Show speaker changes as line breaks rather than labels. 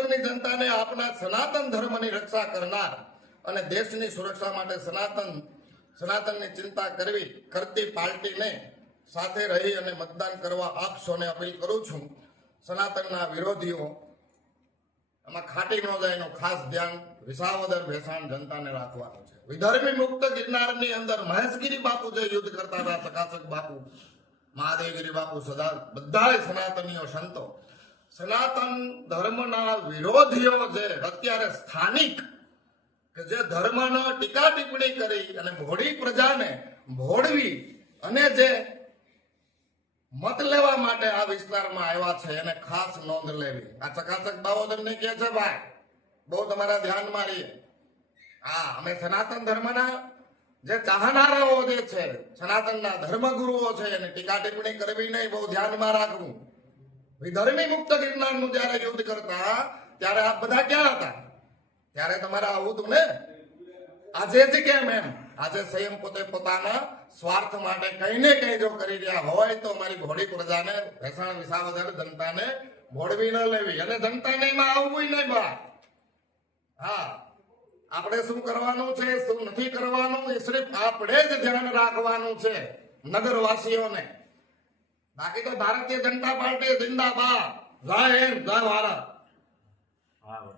વિસાવદરની જનતાને આપના સનાતન ધર્મની રક્ષા કરનાર અને દેશની સુરક્ષા માટે સનાતન, સનાતનની ચિંતા કરવી કરતી પાર્ટીને સાથે રહી અને મતદાન કરવા આપ સૌને અપીલ કરું છું. સનાતનના વિરોધીઓ, એમાં ખાટી ન જાય એનું ખાસ ધ્યાન વિસાવદર ભેસાણ જનતાને રાખવાનું છે. વિધર્મી મુક્ત ગિરનારની અંદર મહેશગીરી બાપુ જે યુદ્ધ કરતા હતા ચકાચક બાપુ, મહાદેવગીરી બાપુ સદા બધા સનાતનીઓ સંતો સનાતન ધર્મના વિરોધીઓ જે અત્યારે સ્થાનિક કે જે ધર્મનો ટીકા ટિપ્પણી કરી અને ભોળી પ્રજાને ભોળવી અને જે મત લેવા માટે આ વિસ્તારમાં આવ્યા છે, એને ખાસ નોંધ લેવી. આ ચકાચક બાબો તમને કે છે, ભાઈ, બહુ તમારા ધ્યાનમાં રહીએ. હા, અમે સનાતન ધર્મના જે ચાહનારાઓ જે છે, સનાતનના ધર્મગુરુઓ છે, એને ટીકા ટિપ્પણી કરવી નહીં, બહુ ધ્યાનમાં રાખવું. વિધર્મી મુક્ત ગિરનારનું જયારે યુદ્ધ કરતા, ત્યારે આપ બધા ક્યાં હતા? ત્યારે તમારે આવું હતું ને આજે જ કેમ એમ? આજે સંયમ પોતે પોતાના સ્વાર્થ માટે કઈ ને કઈ જો કરી રહ્યા હોય તો અમારી ઘોડી પ્રજાને, ભેસાણ વિસાવદર જનતાને ભોળવી ન લેવી અને જનતાને એમાં આવવું નહીં બહાર. હા, આપણે શું કરવાનું છે, શું નથી કરવાનું, એ સિર્ફ આપણે જ ધ્યાન રાખવાનું છે નગરવાસીઓને. બાકી તો ભારતીય જનતા પાર્ટી જિંદાબાદ. જય હિન્દ જય ભારત.